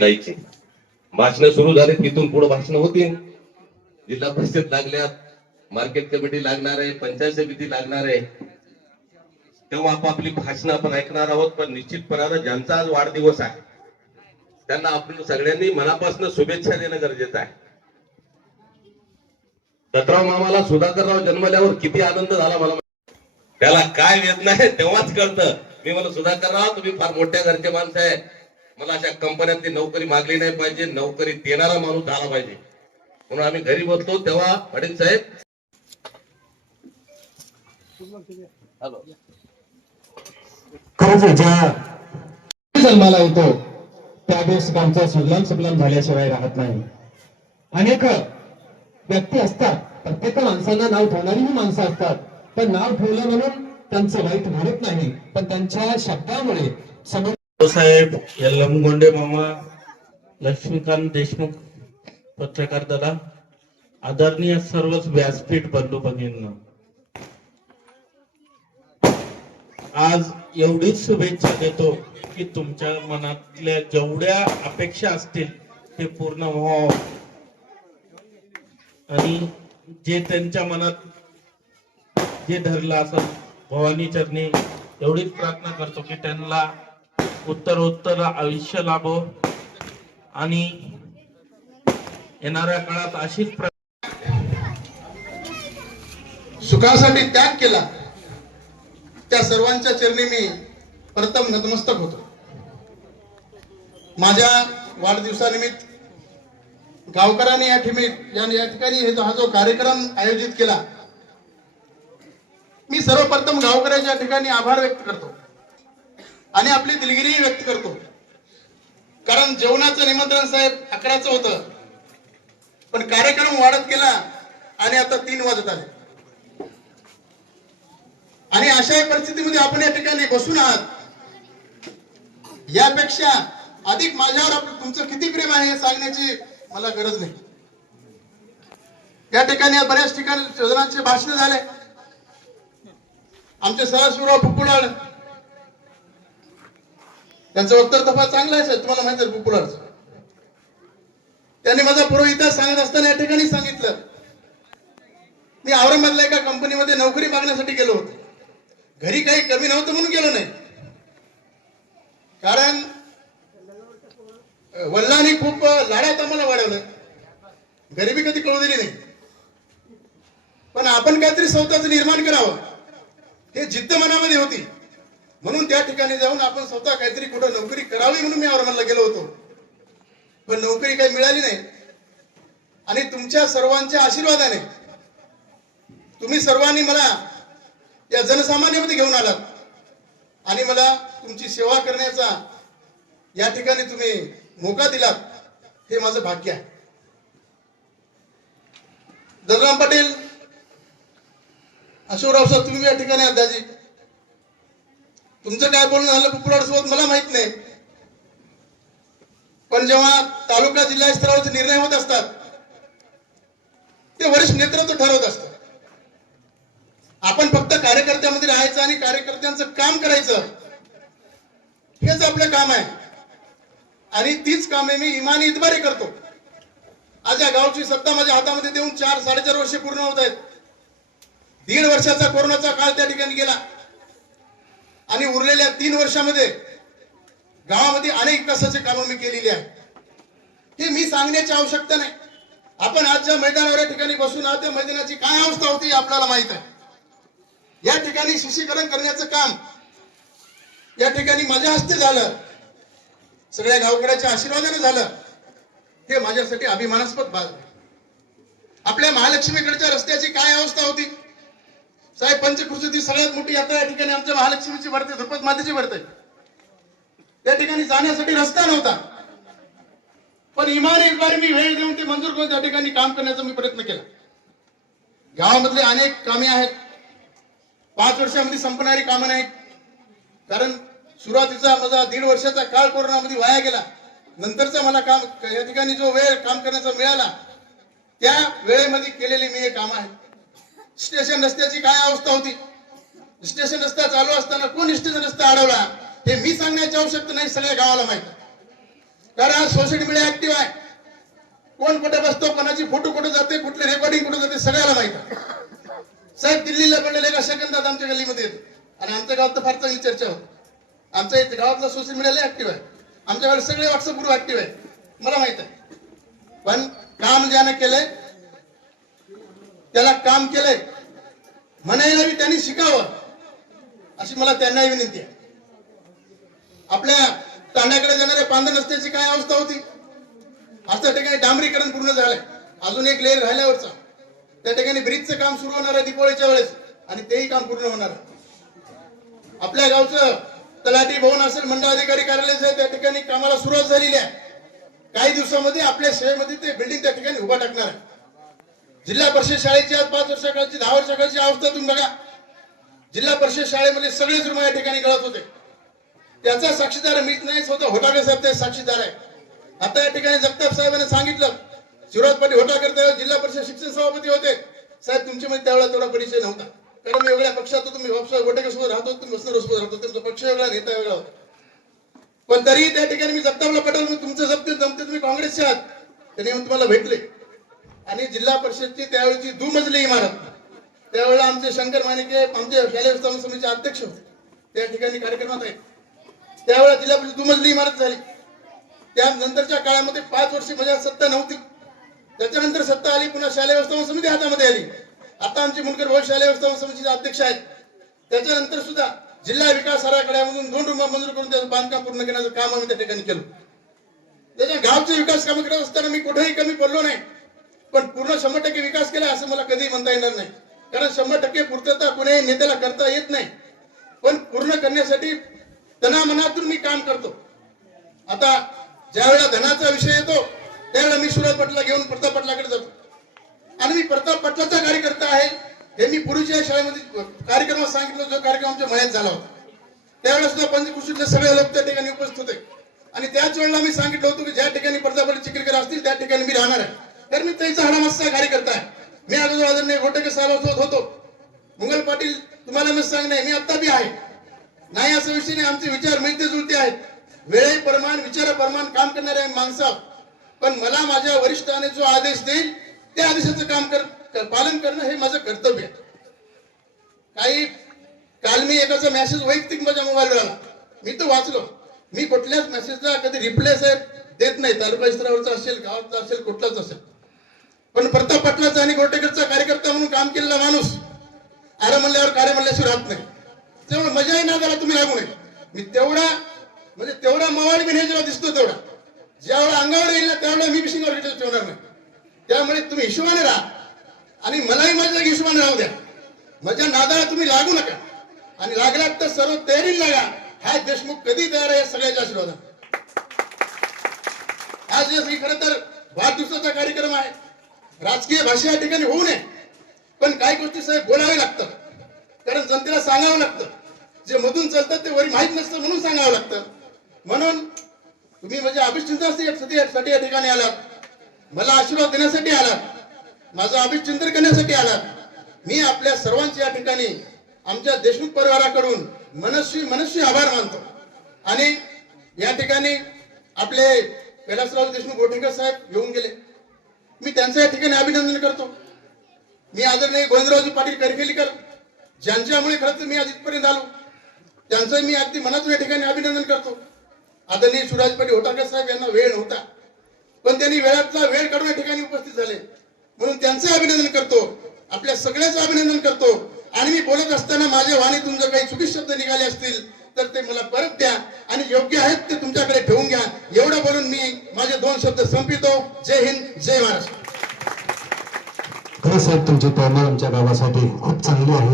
जायचे. भाषण सुरू झाले तिथून पुढे भाषण होतील. जिल्हा परिषद लागल्यात मार्केट कमिटी लागणार आहे पंचायत समिती लागणार आहे. तेव्हा आपापली भाषण आपण ऐकणार आहोत पण निश्चितपणानं ज्यांचा आज वाढदिवस आहे त्यांना आपण सगळ्यांनी मनापासून शुभेच्छा देणं गरजेचं आहे. दत्तराव मामाला सुधाकरराव जन्मल्यावर किती आनंद झाला मला त्याला काय वेदना आहे तेव्हाच कळतं. मी म्हणलं सुधाकरराव तुम्ही फार मोठ्या घरचे माणसं आहे. मला अशा कंपन्यातली नोकरी मागली नाही पाहिजे नोकरी देणारा माणूस झाला पाहिजे. म्हणून आम्ही घरी बसलो तेव्हा पाटील साहेब खरंच ज्या जन्माला येतो त्या दिवस आमचा सुजलाम सुजलाम झाल्याशिवाय राहत नाही. अनेक व्यक्ती असतात प्रत्येक माणसांना नाव ठेवणारीही माणसं असतात. पण नाव ठेवलं म्हणून त्यांचं वाईट घडत नाही. पण त्यांच्या शब्दामुळे समोर साहेब यल्लम गोंडे मामा लक्ष्मीकांत देशमुख पत्रकार दला आदरणीय सर्वच व्यासपीठ बंधू भगिनींना. आज एवढीच शुभेच्छा देतो की तुमच्या मनातल्या जेवढ्या अपेक्षा असतील ते पूर्ण व्हावं. आणि जे त्यांच्या मनात जे धरलं असं भवानी चरणी एवढीच प्रार्थना करतो की त्यांना उत्तर उत्तर आयुष्य लाभो. आणि येणाऱ्या काळात अशीच सुखासाठी त्याग केला. त्या सर्वांच्या चरणी मी प्रथम नतमस्तक होतो. माझ्या वाढदिवसानिमित्त गावकऱ्यांनी या ठिमी या- ठिकाणी हे हा जो कार्यक्रम आयोजित केला मी सर्वप्रथम गावकऱ्याच्या ठिकाणी आभार व्यक्त करतो. आणि आपली दिलगिरीही व्यक्त करतो. कारण जेवणाचं निमंत्रण साहेब अकराचं होतं. पण कार्यक्रम वाढत गेला आणि आता तीन वाजत आले. आणि अशा परिस्थितीमध्ये आपण या ठिकाणी बसून आहात. यापेक्षा अधिक माझ्यावर तुमचं किती प्रेम आहे हे सांगण्याची मला गरज नाही. या ठिकाणी बऱ्याच ठिकाणी सदनाचे भाषण झाले. आमचे सरसुराव पुकुलाड त्यांचं वक्तव्य तफा फार चांगलं आहे तुम्हाला माहिती आहे पुकुलाडचं त्यांनी माझा पूर्व इतिहास सांगत असताना या ठिकाणी सांगितलं. मी औरंगाबादला एका कंपनीमध्ये नोकरी मागण्यासाठी गेलो होतो. घरी काही कमी नव्हतं म्हणून गेलो नाही. कारण अं, खूप लाडात आम्हाला वाढवलं. गरिबी कधी कळू दिली नाही. पण आपण काहीतरी स्वतःच निर्माण करावं. हे जिद्द मनामध्ये होती. म्हणून त्या ठिकाणी जाऊन आपण स्वतः काहीतरी कुठं नोकरी करावी म्हणून मी औरंगाबादला गेलो होतो. पण नोकरी काही मिळाली नाही. आणि तुमच्या सर्वांच्या आशीर्वादाने तुम्ही सर्वांनी मला या जनसामान्यामध्ये घेऊन आलात. आणि मला तुमची सेवा करण्याचा या ठिकाणी तुम्ही मोका दिलात हे माझं भाग्य आहे. दलराम पाटील अशोकराव साहेब तुम्ही या ठिकाणी अंदाजी तुमचं काय बोलणं झालं पुकुलाड सोबत मला माहीत नाही. पण जेव्हा तालुका जिल्हा स्तरावरचे निर्णय होत असतात ते वरिष्ठ नेतृत्व ठरवत असतात. आपण फक्त कार्यकर्त्यामध्ये राहायचं आणि कार्यकर्त्यांचं काम करायचं हेच आपलं काम आहे. आणि तीच कामे मी इमानी इतबारे करतो. आज या गावची सत्ता माझ्या हातामध्ये देऊन चार साडेचार वर्षे पूर्ण होत आहेत. दीड वर्षाचा कोरोनाचा काळ त्या ठिकाणी गेला. आणि उरलेल्या तीन वर्षामध्ये गावामध्ये अनेक विकासाचे कामं मी केलेली आहे हे मी सांगण्याची आवश्यकता नाही. आपण आज ज्या मैदानावर या ठिकाणी बसून आहात त्या मैदानाची काय अवस्था होती आपल्याला माहीत आहे. या ठिकाणी शिशीकरण करण्याचं काम या ठिकाणी माझ्या हस्ते झालं. सगळ्या गावकऱ्याच्या आशीर्वादाने झालं. हे माझ्यासाठी अभिमानास्पद बाब आहे. आपल्या महालक्ष्मीकडच्या रस्त्याची काय अवस्था होती? साहेब पंचकृषीची सगळ्यात मोठी यात्रा या ठिकाणी आमच्या महालक्ष्मीची भरते द्रुपद मातेची भरते. त्या ठिकाणी जाण्यासाठी रस्ता नव्हता. पण इमान एक बार मी वेळ देऊन ते मंजूर करून त्या ठिकाणी काम करण्याचा मी प्रयत्न केला. गावामधले अनेक कामे आहेत. पाच वर्षामध्ये संपणारी कामं नाहीत. कारण सुरुवातीचा माझा दीड वर्षाचा काळ कोरोनामध्ये वाया गेला. नंतरचा मला काम या ठिकाणी जो वेळ काम करण्याचा मिळाला त्या वेळेमध्ये केलेली मी हे काम आहे स्टेशन रस्त्याची काय अवस्था होती? स्टेशन रस्ता चालू असताना कोण स्टेशन रस्ता अडवला? हे मी सांगण्याची आवश्यकता नाही सगळ्या गावाला माहीत. कारण सोशल मीडिया ऍक्टिव्ह आहे. कोण कुठे बसतो कोणाची फोटो कुठे जाते कुठली रेकॉर्डिंग कुठे जाते सगळ्याला माहीत साहेब दिल्लीला पडलेले एका सेकंदात आमच्या गल्लीमध्ये येत. आणि आमच्या गावात तर फार चांगली चर्चा होते आमच्या इथे गावातला सोशल मीडियाला ऍक्टिव्ह आहे. आमच्याकडे सगळे व्हॉट्सअप ग्रुप ऍक्टिव्ह आहे मला माहीत आहे. पण काम ज्यानं केलंय त्याला काम केलंय. म्हणायला बी त्यांनी शिकावं. अशी मला त्यांनाही विनंती आहे. आपल्या तांड्याकडे जाणाऱ्या पांढर रस्त्याची काय अवस्था होती? आज त्या ठिकाणी डांबरीकरण पूर्ण झालंय. अजून एक लेअर राहिल्यावरचा. त्या ठिकाणी ब्रिजचं काम सुरू होणार आहे दिपोळीच्या वेळेस. आणि तेही काम पूर्ण होणार आहे. आपल्या गावचं तलाठी भवन असेल मंडळ अधिकारी कार्यालय त्या ठिकाणी कामाला सुरुवात झालेली आहे. काही दिवसामध्ये आपल्या सेवेमध्ये ते बिल्डिंग त्या ठिकाणी उभा टाकणार आहे. जिल्हा परिषद शाळेची आज पाच वर्षाकाळची दहा वर्षाकाळची अवस्था तुम्ही बघा. जिल्हा परिषद शाळेमध्ये सगळेच रुग्ण या ठिकाणी गळत होते. त्याचा साक्षीदार मीच नाही स्वतः होटाकर साहेब ते साक्षीदार आहे. आता या ठिकाणी जगताप साहेबांनी सांगितलं शिवराज पाटील होटाकर त्यावेळेस जिल्हा परिषद शिक्षण सभापती होते. साहेब तुमच्या मध्ये त्यावेळेला तेवढा परिचय नव्हता. कारण मी वेगळ्या पक्षात तुम्ही होटाकर सोबत राहतो तुम्ही वसंत सोबत राहतो तुमचा पक्ष वेगळा नेता वेगळा होता. पण तरीही त्या ठिकाणी मी जगतापला पटवलं तुमचं जपते जमते तुम्ही काँग्रेसचे आहात. त्यांनी येऊन तुम्हाला भेटले. आणि जिल्हा परिषदची त्यावेळेची दुमजली इमारत. त्यावेळेला आमचे शंकर माणिके आमचे शालेय व्यवस्थापन समितीचे अध्यक्ष होते. त्या ठिकाणी कार्यक्रमात आहेत. त्यावेळेला जिल्हा परिषद दुमजली इमारत झाली. त्यानंतरच्या काळामध्ये पाच वर्ष म्हणजे सत्ता नव्हती. त्याच्यानंतर सत्ता आली पुन्हा शालेय व्यवस्थापन समिती हातामध्ये आली. आता आमचे मुनकर भाऊ शालेय व्यवस्थापन समितीचे अध्यक्ष आहेत. त्याच्यानंतर सुद्धा जिल्हा विकास आराखड्यामधून दोन रुपये मंजूर करून त्याचं बांधकाम पूर्ण करण्याचं काम आम्ही त्या ठिकाणी केलं. त्याच्या गावचे विकास कामं करत असताना मी कुठेही कमी पडलो नाही. पण पूर्ण शंभर टक्के विकास केला असं मला कधी म्हणता येणार नाही. कारण शंभर टक्के पूर्तता कुणीही नेत्याला करता येत नाही. पण पूर्ण करण्यासाठी तनामनातून मी काम करतो. आता ज्या वेळेला धनाचा विषय येतो त्यावेळेला मी सुरत पटला घेऊन प्रताप पटलाकडे जातो. आणि मी प्रताप पटलाचा कार्यकर्ता आहे हे मी पूर्वीच्या शाळेमध्ये कार्यक्रमात सांगितलं जो कार्यक्रम आमच्या मळ्यात झाला होता. त्यावेळेला सुद्धा पंचकृषीतले सगळे लोक त्या ठिकाणी उपस्थित होते. आणि त्याच वेळेला मी सांगितलं होतं की ज्या ठिकाणी प्रतापली चिखलीकर असतील त्या ठिकाणी मी राहणार आहे. तर मी त्यांचा हाडामास्ता कार्यकर्ता आहे. मी अगोदर आदरणीय गोटेकर साहेबांसोबत होतो. मुघल पाटील तुम्हाला मी सांगणे मी आता बी आहे. नाही असं विषय नाही. आमचे विचार मिळते जुळते आहेत. वेळे प्रमाण विचार प्रमाण काम करणारे माणसं पण मला माझ्या वरिष्ठाने जो आदेश देईल त्या आदेशाचं काम कर पालन करणं हे माझं कर्तव्य आहे. काही काल मी एकाचा मेसेज वैयक्तिक माझ्या मोबाईलवर आला. मी तो वाचलो. मी कुठल्याच मेसेजला कधी रिप्लेस देत नाही. तालुका स्तरावरचा असेल गावाचा असेल कुठलाच असेल. पण प्रताप पाटलाचा आणि गोटेकरचा कार्यकर्ता म्हणून काम केलेला माणूस. आरा म्हणल्यावर कार्य म्हणल्याशिवाय राहत नाही. त्यामुळे मजाही ना त्याला तुम्ही लागू नये. मी तेवढा म्हणजे तेवढा मवाळ मी जेव्हा दिसतो तेवढा. ज्यावेळा अंगावर येईल ना त्यावेळेला मी मिशिंगावर ऑर्डिटर ठेवणार नाही. त्यामुळे तुम्ही हिशोबाने राहा. आणि मलाही माझ्या हिशोबाने राहू द्या. माझ्या नादाला तुम्ही लागू नका. आणि लागलात तर सर्व तयारीला लागा. हा देशमुख कधी तयार आहे सगळ्याच्या आशीर्वादाने आज हे खरं तर वाढदिवसाचा कार्यक्रम आहे. राजकीय भाषा या ठिकाणी होऊ नये. पण काही गोष्टी साहेब बोलावे लागतात. कारण जनतेला सांगावं लागतं. जे मधून चालतात ते वरी माहीत नसतं म्हणून सांगावं लागतं. म्हणून तुम्ही म्हणजे अभिचिंतनासाठी या ठिकाणी आलात. मला आशीर्वाद देण्यासाठी आलात. माझं अभिचिंतन करण्यासाठी आलात. मी आपल्या सर्वांच्या या ठिकाणी आमच्या देशमुख परिवाराकडून मनस्वी मनस्वी आभार मानतो. आणि या ठिकाणी आपले कैलासराव देशमुख गोठेकर साहेब येऊन गेले. त्यांचं या ठिकाणी अभिनंदन करतो. मी आदरणीय गोविंदरावजी पाटील करखेलीकर ज्यांच्यामुळे खरंच मी आज इथपर्यंत आलो त्यांचं मी अगदी मनातून या ठिकाणी अभिनंदन करतो. आदरणीय शिवराज पाटील होटाकर साहेब यांना वेळ नव्हता पण त्यांनी वेळातला वेळ काढून या ठिकाणी उपस्थित झाले. म्हणून त्यांचं अभिनंदन करतो आपल्या सगळ्याचं अभिनंदन करतो. आणि मी बोलत असताना माझ्या वाणीतून जर काही चुकी शब्द निघाले असतील तर ते मला परत द्या आणि योग्य आहेत ते तुमच्याकडे ठेवून घ्या. एवढं बोलून मी माझे दोन शब्द संपितो जय हिंद जय महाराष्ट्र. खरं साहेब तुमची तळमळ आमच्या गावासाठी खूप चांगली आहे.